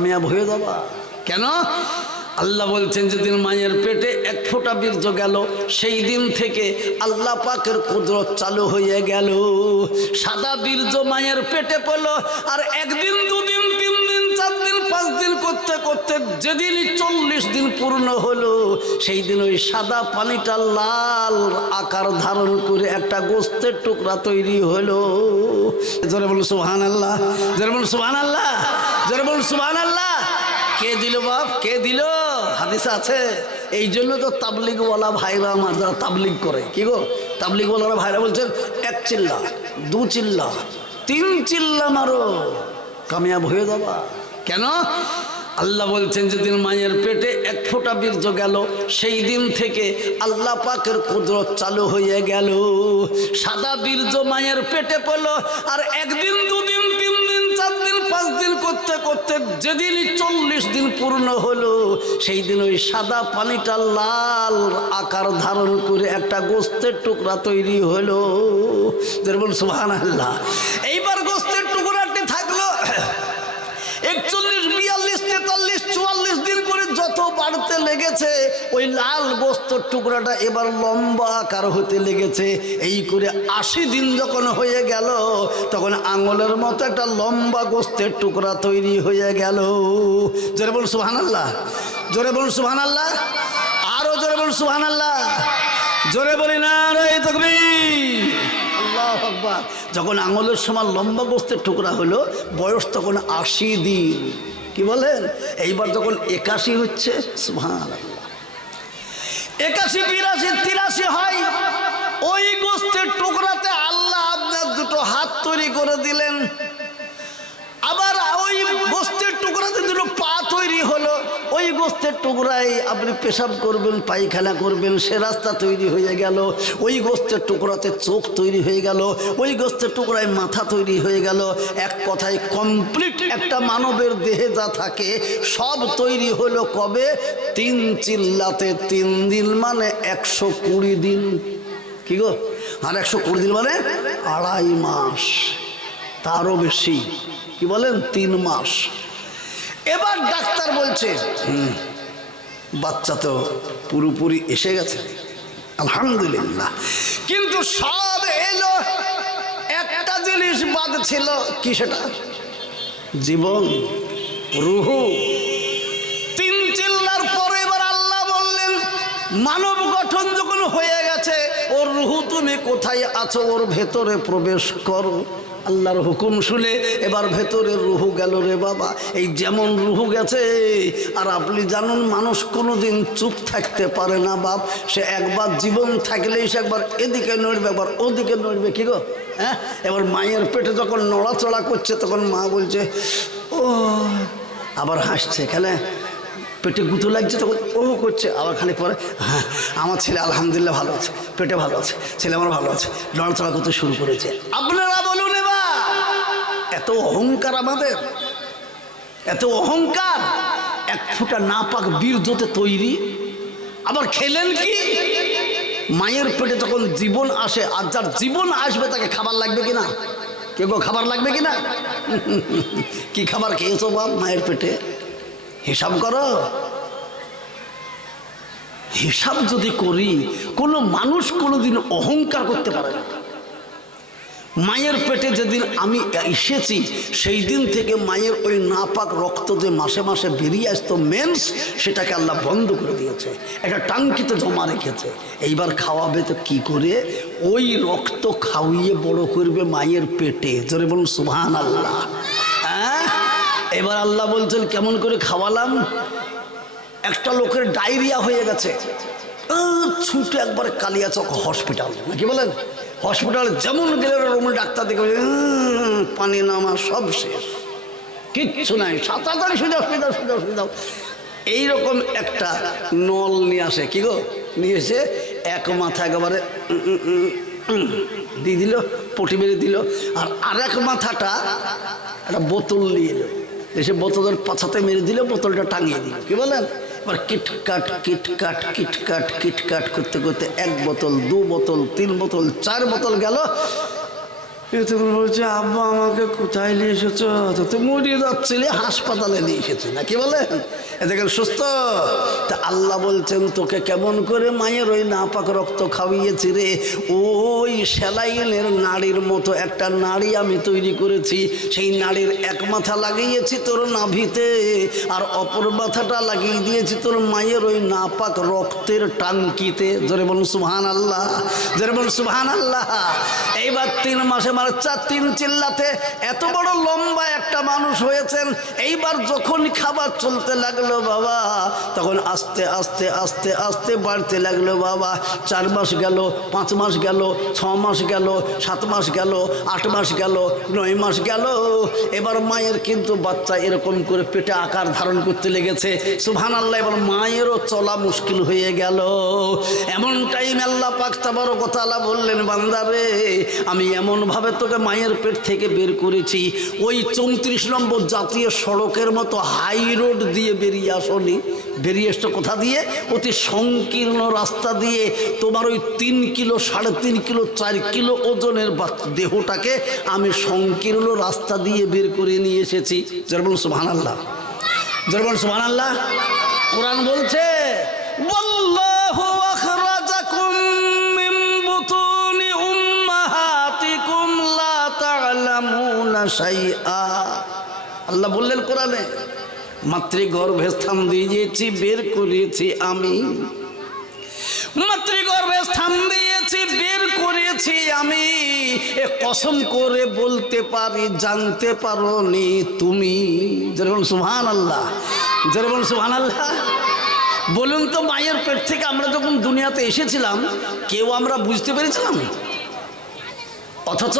কামিয়াব হয়ে যাবা। কেন? আল্লাহ বলছেন যেদিন মায়ের পেটে এক ফোঁটা বীর্য গেল সেই দিন থেকে আল্লাহ পাকের কুদরত চালু হয়ে গেল। সাদা বীর্য মায়ের পেটে পেল, আর একদিন দুদিন তিন দিন চার দিন পাঁচ দিন করতে করতে যেদিন 40 দিন পূর্ণ হলো সেই দিন ওই সাদা পানিটা লাল আকার ধারণ করে একটা গোস্তের টুকরা তৈরি হলো। জোরে বলুন সুবহানাল্লাহ, জোরে বলুন সুবহানাল্লাহ, জোরে বলুন সুবহানাল্লাহ। কে দিল বাপ? কে দিল? হাদিসে আছে। এই জন্য তো তাবলিগওয়ালা ভাইরা আমার যারা তাবলিগ করে, কি গো তাবলিগওয়ালারা ভাইরা বলছেন 1 চিল্লা 2 চিল্লা 3 চিল্লা মারো, কামিয়াব হয়ে যাবা। কেন? আল্লাহ বলছেন যেদিন মায়ের পেটে এক ফোঁটা বীর্য গেল সেই দিন থেকে আল্লাহ পাকের কুদরত চালু হয়ে গেল। সাদা বীর্য মায়ের পেটে পেল, আর একদিন দুদিন তিন দিন চার দিন পাঁচ দিন করতে করতে যেদিন 40 দিন পূর্ণ হলো সেই দিন ওই সাদা পানিটা লাল আকার ধারণ করে একটা গোস্তের টুকরা তৈরি হলো। যেমন সুবহানাল্লাহ। এইবার গোস্তের টুকরাটি থাকলো 41 42 43 44 দিন করে যত বাড়তে লেগেছে ওই লাল গোস্তের টুকরাটা এবার লম্বা আকার হতে লেগেছে। এই করে 80 দিন যখন হয়ে গেল তখন আঙুলের মতো একটা লম্বা গোস্তের টুকরা তৈরি হয়ে গেল। জোরে বলুন সুবহানাল্লাহ, জোরে বলুন সুবহানাল্লাহ, আরো জোরে বলুন সুবহানাল্লাহ, জোরে বলি নারে তাকবীর, আল্লাহু আকবার। যখন আঙুলের সমান লম্বা গোস্তের টুকরা হলো বয়স তখন 80 দিন। কি বলেন? এইবার যখন 81 হচ্ছে, সুবহানাল্লাহ, 81 82 83 হয়, ওই গোস্তের টুকরাতে আল্লাহ আপনার দুটো হাত তৈরি করে দিলেন। আবার ওই গোস্তের টুকরাতে দুটো পা তৈরি হলো। ওই গোস্তের টুকরায় আপনি পেশাব করবেন, পায়খানা করবেন, সে রাস্তা তৈরি হয়ে গেল। ওই গোস্তের টুকরাতে চোখ তৈরি হয়ে গেল। ওই গোস্তের টুকরায় মাথা তৈরি হয়ে গেল। এক কথায় কমপ্লিট একটা মানবের দেহে যা থাকে সব তৈরি হলো কবে? 3 চিল্লাতে 3 দিন মানে 120 দিন। কি গো? আর 120 দিন মানে 2.5 মাস, তারও বেশি। কি বলেন? 3 মাস। এবার ডাক্তার বলছে বাচ্চা তো পুরোপুরি এসে গেছে, আলহামদুলিল্লাহ, কিন্তু সব এলো, একটা জিনিস বাদ ছিল। কি সেটা? জীবন, রুহু। 3 চিল্লার পরে এবার আল্লাহ বললেন মানব গঠন যখন হয়ে গেছে ওর রুহু তুমি কোথায় আছো ওর ভেতরে প্রবেশ করো। আল্লাহর হুকুম শুনে এবার ভেতরে রুহু গেল রে বাবা। এই যেমন রুহু গেছে, আর আপনি জানুন মানুষ কোনোদিন চুপ থাকতে পারে না বাপ। সে একবার জীবন থাকলেই সে একবার এদিকে নড়বে, একবার ওদিকে নড়বে। কি গো? হ্যাঁ, এবার মায়ের পেটে যখন নড়াচড়া করছে তখন মা বলছে ও, আবার হাসছে, খেলে পেটে গুঁতো লাগছে তখন ও করছে, আবার খানিক পরে হ্যাঁ আমার ছেলে আলহামদুলিল্লাহ ভালো আছে, পেটে ভালো আছে, ছেলে আমার ভালো আছে, নড়াচড়া করতে শুরু করেছে। আপনারা বলুন এবার এত অহংকার আমাদের, এত অহংকার। 1 ফোঁটা নাপাক বীর্যতে তৈরি, আবার খেলেন কি? মায়ের পেটে যখন জীবন আসে, আর যার জীবন আসবে তাকে খাবার লাগবে কিনা? কেউ খাবার লাগবে কিনা? কি খাবার খেয়েছো বাপ মায়ের পেটে? হিসাব করো। হিসাব যদি করি কোনো মানুষ কোনোদিন অহংকার করতে পারে না। মায়ের পেটে যেদিন আমি এসেছি সেই দিন থেকে মায়ের ওই নাপাক রক্ত যে মাসে মাসে বেরিয়ে আসতো মেন্স, সেটাকে আল্লাহ বন্ধ করে দিয়েছে, একটা টাঙ্কিতে জমা রেখেছে। এইবার খাওয়াবে তো কি করে? ওই রক্ত খাওয়িয়ে বড় করবে মায়ের পেটে। জোরে বলুন সুবহানাল্লাহ। হ্যাঁ, এবার আল্লাহ বলছেন কেমন করে খাওয়ালাম? একটা লোকের ডায়রিয়া হয়ে গেছে, ছুটে একবারে কালিয়াচক হসপিটাল, কি বলেন? হসপিটালে যেমন গেলে রুমে ডাক্তার দেখে পানি নামা সব শেষ, কিচ্ছু নাই, তাড়াতাড়ি শুয়ে দাও, শুয়ে দাও, শুয়ে দাও, শুয়ে দাও। এইরকম একটা নল নিয়ে আসে। কি গো? নিয়ে এসে এক মাথা একেবারে দিয়ে দিল, পটি মেরে দিল, আর আরেক মাথাটা একটা বোতল নিয়ে এলো, এসে বোতলের পাছাতে মেরে দিল, বোতলটা টাঙিয়ে দিল। কি বলেন? এবার কিটকাট কিটকাট কিটকাট কিটকাট করতে করতে 1 বোতল 2 বোতল 3 বোতল 4 বোতল গেল। তখন বলছে আব্বা আমাকে কোথায় নিয়ে এসেছো? তো মরিয়ে যাচ্ছিলে, হাসপাতালে নিয়ে এসেছি না, কি বলেন? দেখেন সুস্থ। তা আল্লাহ বলছেন তোকে কেমন করে মায়ের ওই নাপাক রক্ত খাওয়িয়েছি রে? ওই সেলাইনের নাড়ির মতো একটা নাড়ি আমি তৈরি করেছি, সেই নাড়ির এক মাথা লাগিয়েছি তোর নাভিতে, আর অপর মাথাটা লাগিয়ে দিয়েছি তোর মায়ের ওই নাপাক রক্তের টাঙ্কিতে। জোরে বলুন সুবহানাল্লাহ, জোরে বলুন সুবহানাল্লাহ। এইবার 3 মাসে বাচ্চা 3 চিল্লাতে এত বড় লম্বা একটা মানুষ হয়েছেন। এইবার যখন খাবার চলতে লাগলো বাবা, তখন আস্তে আস্তে আস্তে আস্তে বাড়তে লাগলো বাবা। 4 মাস গেল, 5 মাস গেল, 6 মাস গেল, 7 মাস গেল, 8 মাস গেল, 9 মাস গেল। এবার মায়ের কিন্তু বাচ্চা এরকম করে পেটে আকার ধারণ করতে লেগেছে। সুবহানাল্লাহ। এবার মায়েরও চলা মুশকিল হয়ে গেল। এমন টাইম আল্লাহ পাক তাবারক ওয়া তাআলা বললেন, বান্দারে আমি এমনভাবে তোকে মায়ের পেট থেকে বের করেছি, ওই 34 নম্বর জাতীয় সড়কের মতো হাই রোড দিয়ে বেরিয়ে আসনি। বেরিয়ে এসছো কোথা দিয়ে? অতি সংকীর্ণ রাস্তা দিয়ে। তোমার ওই 3 কিলো, 3.5 কিলো, 4 কিলো ওজনের দেহটাকে আমি সংকীর্ণ রাস্তা দিয়ে বের করে নিয়ে এসেছি। যার বলুন সুবহানাল্লাহ, যার বলুন সুবহানাল্লাহ। কোরআন বলছে ওয়াল্লাহু আখরাজাকুম মিন বুতুনি উম্মাহাতিকুম লা তা'লামুনা শাইআ। আল্লাহ বললেন কোরআনে, মাতৃগর্ভে স্থান দিয়েছি, বের করেছি আমি। মাতৃগর্ভে স্থান দিয়েছি, বের করেছি আমি। এ কসম করে বলতে পারি, জানতে পারোনি তুমি। যেরকম সুবহানাল্লাহ, যেরকম সুবহানাল্লাহ। বলুন তো, মায়ের পেট থেকে আমরা যখন দুনিয়াতে এসেছিলাম কেউ আমরা বুঝতে পেরেছিলাম? অথচ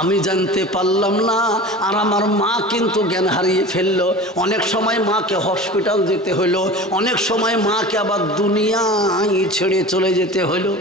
আমি জানতে পারলাম না, আর আমার মা কিন্তু জ্ঞান হারিয়ে ফেললো। অনেক সময় মাকে হসপিটাল যেতে হলো, অনেক সময় মাকে আবার দুনিয়ায় ছেড়ে চলে যেতে হলো।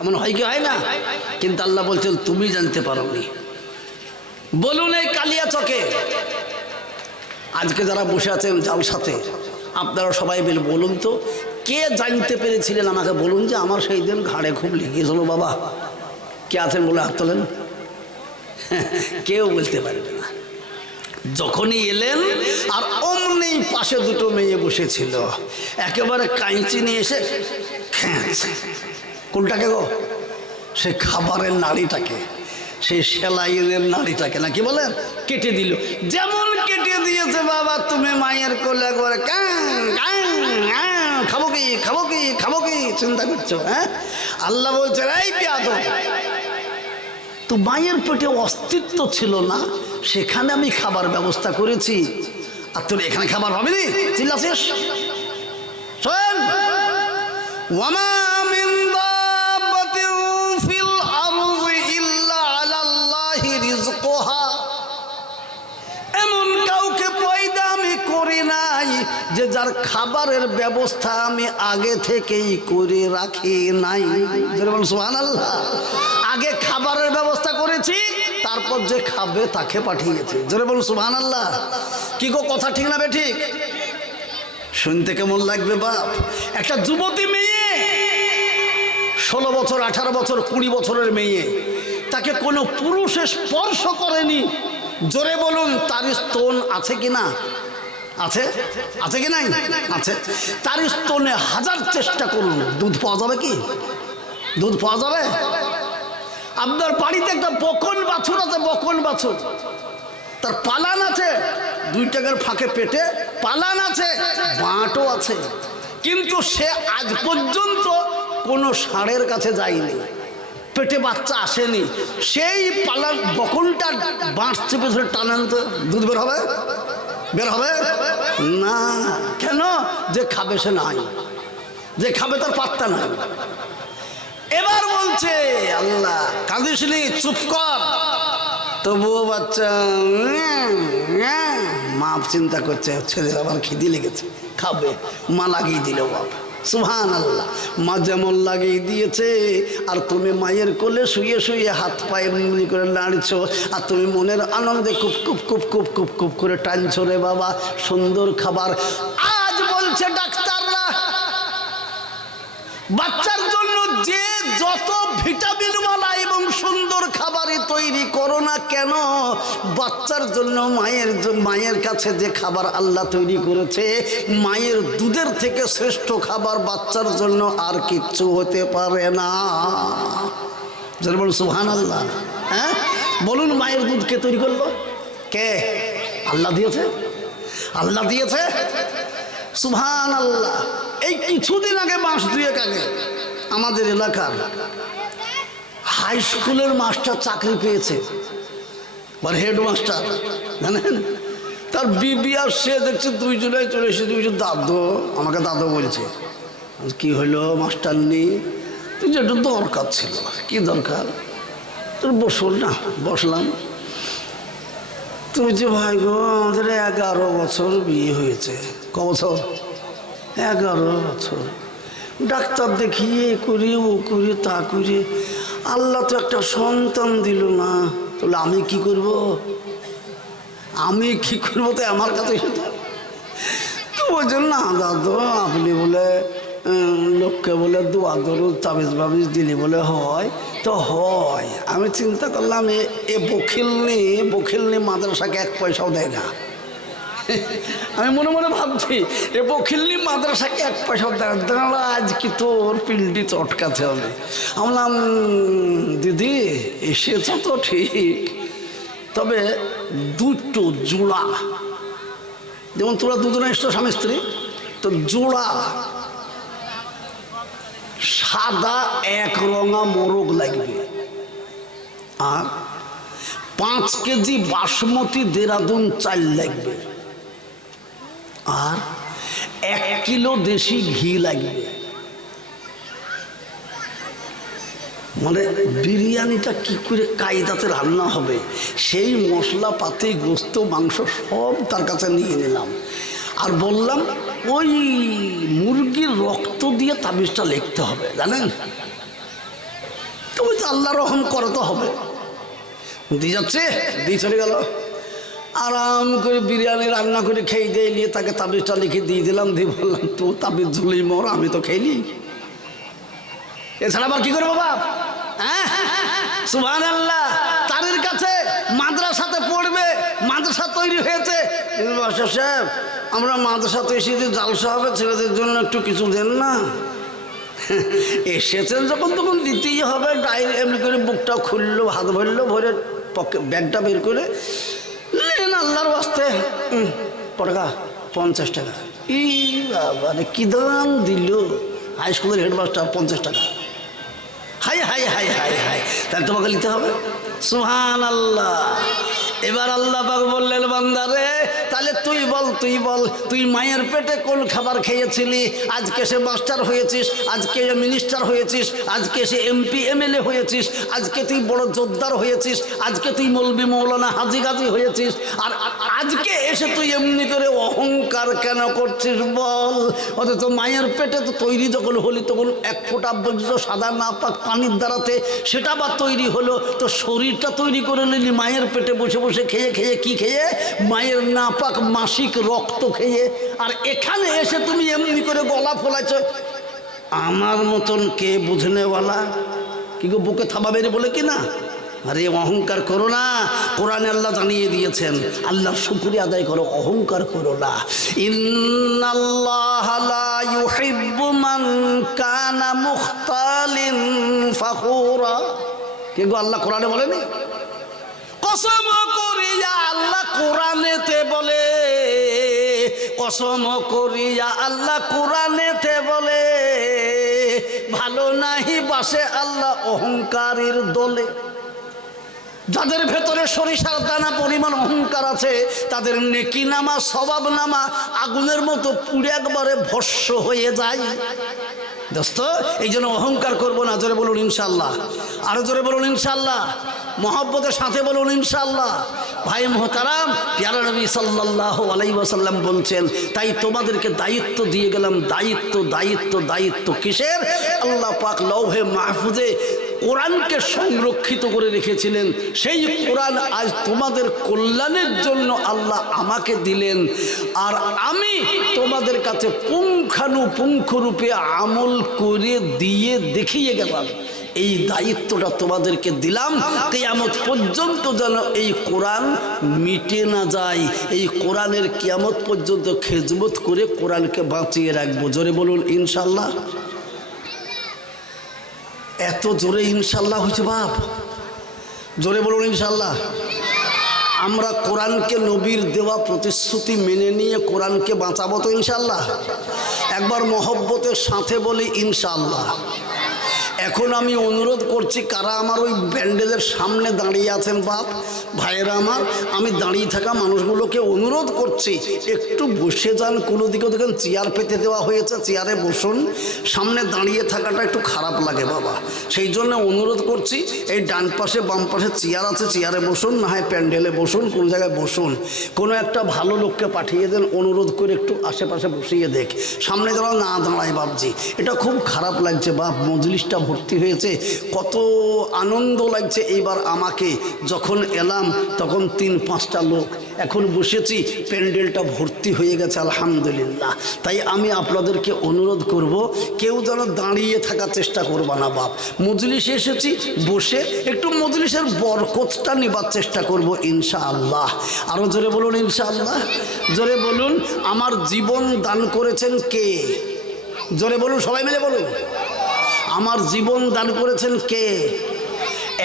এমন হয় কি হয় না? কিন্তু আল্লাহ বলছেন তুমি জানতে পারোনি। বলুন এই কালিয়াচকে আজকে যারা বসে আছেন জালসাতে, আপনারা সবাই মিলে বলুন তো, কে জানতে পেরেছিলেন আমাকে বলুন যে আমার সেই দিন ঘাড়ে খুব লেগেছিল বাবা? কে আছেন বলে হাত তোলেন? কেউ বলতে পারবে না। যখনই এলেন আর অমনি পাশে 2 মেয়ে বসেছিল, একেবারে কাঁচি নিয়ে এসে কোনটাকে গো? সে খাবারের নাড়িটাকে, সেই সেলাইয়ের নাড়িটাকে নাকি বলেন কেটে দিল। যেমন কেটে দিয়েছে বাবা, তুমি মায়ের কোলে একবারে খাবো কি খাবো কি খাবো কি চিন্তা করছো? হ্যাঁ, আল্লাহ বলছে এই বেয়াদব, তো মায়ের পেটে অস্তিত্ব ছিল না, সেখানে আমি খাবার ব্যবস্থা করেছি, আর তোর এখানে খাবার হবে না? চিল্লাছিস? শোন, ওয়ামা মিন দাব্বাতিন ফিল আরদি ইল্লা আলাল্লাহি রিজকুহা। এমন কাউকে পয়দা আমি করি নাই যে যার খাবারের ব্যবস্থা আমি আগে থেকেই করে রাখি নাই। যেমন সুবহানাল্লাহ, আগে খাবারের ব্যবস্থা করেছি, তারপর যে খাবে তাকে পাঠিয়েছি। জোরে বলুন সুবহানাল্লাহ। কি গো, কথা ঠিক না বেঠিক? শুনতে কেমন লাগবে বাপ? একটা যুবতী মেয়ে, 16 বছর, 18 বছর, 20 বছরের মেয়ে, তাকে কোনো পুরুষে স্পর্শ করেনি। জোরে বলুন, তার স্তন আছে কি না? আছে, আছে কি নাই? আছে। তার স্তনে 1000 চেষ্টা করুন, দুধ পাওয়া যাবে কি? দুধ পাওয়া যাবে? আপনার বাড়িতে একটা বকন বাছুর আছে, বকন বাছুর, তার পালান আছে, 2 টাকার ফাঁকে পেটে পালান আছে, বাঁটও আছে, কিন্তু সে আজ পর্যন্ত কোনো ষাঁড়ের কাছে যায়নি, পেটে বাচ্চা আসেনি। সেই পালান বকনটা বাঁশ চেপে ধরে টানেন তো দুধ বের হবে? বের হবে না। কেন? যে খাবে সে নাই, যে খাবে তার পাত্তা নাই। এবার বলছে আল্লাহ, কাঁদিসনি, চুপ কর। তবুও বাচ্চা মা চিন্তা করছে ছেলের আবার খিদে লেগেছে, খাবে, মা লাগিয়ে দিল। বাবা সুবহানাল্লাহ, মা যেমন লাগিয়ে দিয়েছে, আর তুমি মায়ের কোলে শুয়ে শুয়ে হাত পায়ে এমনি করে নাড়ছো, আর তুমি মনের আনন্দে coop coop coop coop coop coop করে টানছো রে বাবা, সুন্দর খাবার। আজ বলছে ডাক্তাররা বাচ্চার জন্য যে যত ভিটামিনওয়ালা এবং সুন্দর খাবারই তৈরি করো না কেন, বাচ্চার জন্য মায়ের কাছে যে খাবার আল্লাহ তৈরি করেছে, মায়ের দুধের থেকে শ্রেষ্ঠ খাবার বাচ্চার জন্য আর কিচ্ছু হতে পারে না। যারা বলুন সুবহানাল্লাহ। হ্যাঁ বলুন, মায়ের দুধ কে তৈরি করলো? কে? আল্লাহ দিয়েছে, আল্লাহ দিয়েছে। সুবহানাল্লাহ। এই কিছুদিন আগে, মাস দুয়েক আগে, আমাদের এলাকার হাই স্কুলের মাস্টার চাকরি পেয়েছে, হেডমাস্টার, জানেন? তার বিবি আর সে দেখছে দুইজনে চলে এসে, দুইজন দাদু, আমাকে দাদু বলছে কি হইলো মাস্টার নেই? তুই যে একটু দরকার ছিল। কি দরকার? তোর বসল না? বসলাম। তুই যে ভাই গো, আমাদের 11 বছর বিয়ে হয়েছে। ক বছর? 11 বছর। ডাক্তার দেখিয়ে এ করি ও করি তা করি, আল্লাহ তো একটা সন্তান দিল না। তাহলে আমি কি করব? আমি কি করবো? তো আমার কাছে এসেছে। তো বলছেন না দাদু, আপনি বলে লোককে বলে দোয়া দরুদ তাবিজ বাবিজ দিলে বলে হয়, তো হয়। আমি চিন্তা করলাম এ বখিলনি মাদ্রাসাকে 1 পয়সাও দেয় না। আমি মনে মনে ভাবছি, এ বখিলনি মাদ্রাসাকে 1 পয়সাও দেয় না, আজ কি তোর পিল্ডি চটকাতে হবে। আমি বললাম দিদি এসেছ তো ঠিক, তবে দুটো জোড়া, যেমন তোরা দুজনে এসছো স্বামী স্ত্রী, তো জোড়া সাদা 1 রঙা মোরগ লাগবে, আর 5 কেজি বাসমতি দেরাদুন চাল লাগবে, আর 1 কিলো দেশি ঘি লাগবে। মানে বিরিয়ানিটা কি করে কায়দাতে রান্না হবে, সেই মশলাপাতি গোস্ত মাংস সব তার কাছে নিয়ে নিলাম। আর বললাম ওই মুরগির রক্ত দিয়ে তাবিজটা লিখতে হবে, জানেন? তো ওই আল্লাহ রহম করে তো হবে। দিয়ে যাচ্ছে, দিয়ে চলে গেল। আরাম করে বিরিয়ানি রান্না করে খেয়ে দিয়ে নিয়ে তাকে তাবিজটা লিখে দিয়ে দিলাম। দিয়ে বললাম তো তাবিজ ঝুলি মর, আমি তো খেইনি, এছাড়া আবার কি করবো বাপ? হ্যাঁ সুবহানাল্লাহ। তাদের কাছে মাদ্রাসাতে পড়বে, মাদ্রাসা তৈরি হয়েছে। মাস্টার সাহেব, আমরা মাদ্রাসাতে এসেছি, জালসা হবে, ছেলেদের জন্য একটু কিছু দেন না। এসেছেন যখন তখন দিতেই হবে। ডায়েরি এমনি করে বুকটা খুললো, হাত ভরলো, ভরে ব্যাগটা বের করে নেন আল্লাহর ওয়াস্তে। টাকা 50 টাকা। ই বাবা রে, কি দাম দিল হাই স্কুলের হেডমাস্টার! 50 টাকা। High high high high high, তাহলে তোমাকে নিতে হবে। সুবহানাল্লাহ। এবার আল্লাহ পাক বললেন বান্দারে, তাহলে তুই বল তুই মায়ের পেটে কোন খাবার খেয়েছিলি? আজকে সে মাস্টার হয়েছিস, আজকে মিনিস্টার হয়েছিস, আজকে সে MP MLA হয়েছিস, আজকে তুই বড় জোরদার হয়েছিস, আজকে তুই মৌলবি মৌলানা হাজি গাজি হয়েছিস, আর আজকে এসে তুই এমনি করে অহংকার কেন করছিস বল? অথচ মায়ের পেটে তো তৈরি যখন হলি তখন 1 ফোঁটা সাদা না পাক পানির দ্বারাতে সেটা বা তৈরি হলো, তো শরীরটা তৈরি করে নিলি মায়ের পেটে বসে বসে খেয়ে খেয়ে। কি খেয়ে? মায়ের নাপাক মাসিক রক্ত খেয়ে। আর এখানে এসে তুমি এমনি করে গলা ফোলাচ্ছ। আমার মতন কে বুঝনেওয়ালা? কি গো, বুকে থাবা বেড়ে বলে কি না? আরে অহংকার করো না। কোরআনে আল্লাহ জানিয়ে দিয়েছেন, আল্লাহর শুকরিয়া আদায় করো, অহংকার করো না। ইন্নাল্লাহা লা ইউহিব্বু মান কানা মুখতালিন ফাখুরা। কে গো, আল্লাহ কোরআনে বলেনি? কসম করিয়া আল্লাহ কোরআনেতে বলে, কসম করিয়া আল্লাহ কোরআনেতে বলে, ভালো নাহি বাসে আল্লাহ অহংকারীর দলে। যাদের ভেতরে সরিষার দানা পরিমাণ অহংকার আছে, তাদের নেকি নামা সওয়াব নামা আগুনের মতো পুড়ে একবারে ভস্ম হয়ে যায়। দোস্ত, এই জন্য অহংকার করবো না। জোরে বলুন ইনশাআল্লাহ। আরো জোরে বলুন ইনশাআল্লাহ। মহব্বতের সাথে বলুন ইনশাআল্লাহ। ভাই মোহতারাম, প্যারা নবী সাল্লাল্লাহু আলাইহি ওয়াসাল্লাম বলছেন, তাই তোমাদেরকে দায়িত্ব দিয়ে গেলাম। দায়িত্ব দায়িত্ব দায়িত্ব কিসের? আল্লাহ পাক লৌহে মাহফুজে কোরআনকে সংরক্ষিত করে রেখেছিলেন, সেই কোরআন আজ তোমাদের কল্যাণের জন্য আল্লাহ আমাকে দিলেন, আর আমি তোমাদের কাছে পুঙ্খানুপুঙ্খরূপে আমল করে দিয়ে দেখিয়ে গেলাম। এই দায়িত্বটা তোমাদেরকে দিলাম, কিয়ামত পর্যন্ত যেন এই কোরআন মিটে না যায়। এই কোরআনের কিয়ামত পর্যন্ত খেজমত করে কোরআনকে বাঁচিয়ে রাখবো। জোরে বলুন ইনশাল্লাহ। এত জোরে ইনশাল্লাহ হয়েছে বাপ, জোরে বলুন ইনশাল্লাহ। আমরা কোরআনকে নবীর দেওয়া প্রতিশ্রুতি মেনে নিয়ে কোরআনকে বাঁচাবো তো ইনশাল্লাহ। একবার মহব্বতের সাথে বলি ইনশাল্লাহ। এখন আমি অনুরোধ করছি, কারা আমার ওই ব্যান্ডেলের সামনে দাঁড়িয়ে আছেন বাপ ভাইয়েরা আমার, আমি দাঁড়িয়ে থাকা মানুষগুলোকে অনুরোধ করছি একটু বসে যান। কোনো দিকেও দেখেন চেয়ার পেতে দেওয়া হয়েছে, চেয়ারে বসুন। সামনে দাঁড়িয়ে থাকাটা একটু খারাপ লাগে বাবা, সেই জন্য অনুরোধ করছি এই ডান পাশে বাম পাশে চেয়ার আছে, চেয়ারে বসুন, না হয় প্যান্ডেলে বসুন, কোনো জায়গায় বসুন। কোনো একটা ভালো লোককে পাঠিয়ে দেন, অনুরোধ করে একটু আশেপাশে বসিয়ে দেখ। সামনে যারা না দাঁড়ায় বাপজি, এটা খুব খারাপ লাগছে বাপ। মজলিসটা ভর্তি হয়েছে, কত আনন্দ লাগছে। এইবার আমাকে যখন এলাম তখন 3-5টা লোক, এখন বসেছি প্যান্ডেলটা ভর্তি হয়ে গেছে আলহামদুলিল্লাহ। তাই আমি আপনাদেরকে অনুরোধ করব, কেউ যেন দাঁড়িয়ে থাকার চেষ্টা করবা না বাপ। মজলিসে এসেছি বসে একটু মজলিসের বরকতটা নেবার চেষ্টা করব ইনশাআল্লাহ। আরও জোরে বলুন ইনশাআল্লাহ। জোরে বলুন, আমার জীবন দান করেছেন কে? জোরে বলুন, সবাই মিলে বলুন, আমার জীবন দান করেছেন কে?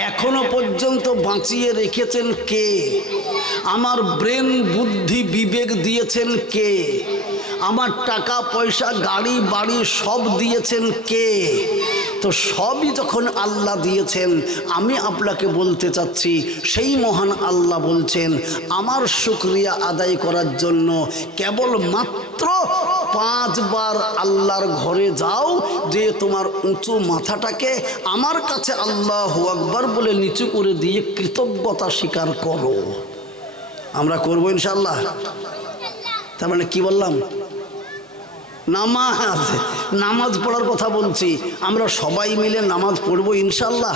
এখনো পর্যন্ত বাঁচিয়ে রেখেছেন কে? আমার ব্রেন বুদ্ধি বিবেক দিয়েছেন কে? আমার টাকা পয়সা গাড়ি বাড়ি সব দিয়েছেন কে? তো সবই যখন আল্লাহ দিয়েছেন, আমি আপনাকে বলতে চাচ্ছি সেই মহান আল্লাহ বলছেন আমার শুকরিয়া আদায় করার জন্য কেবল মাত্র 5 বার আল্লাহর ঘরে যাও, যে তোমার উঁচু মাথাটাকে আমার কাছে আল্লাহু আকবার বলে নিচু করে দিয়ে কৃতজ্ঞতা স্বীকার করো। আমরা করবো ইনশাআল্লাহ। তার মানে কি বললাম? নামাজ পড়ার কথা বলছি। আমরা সবাই মিলে নামাজ পড়বো ইনশাআল্লাহ।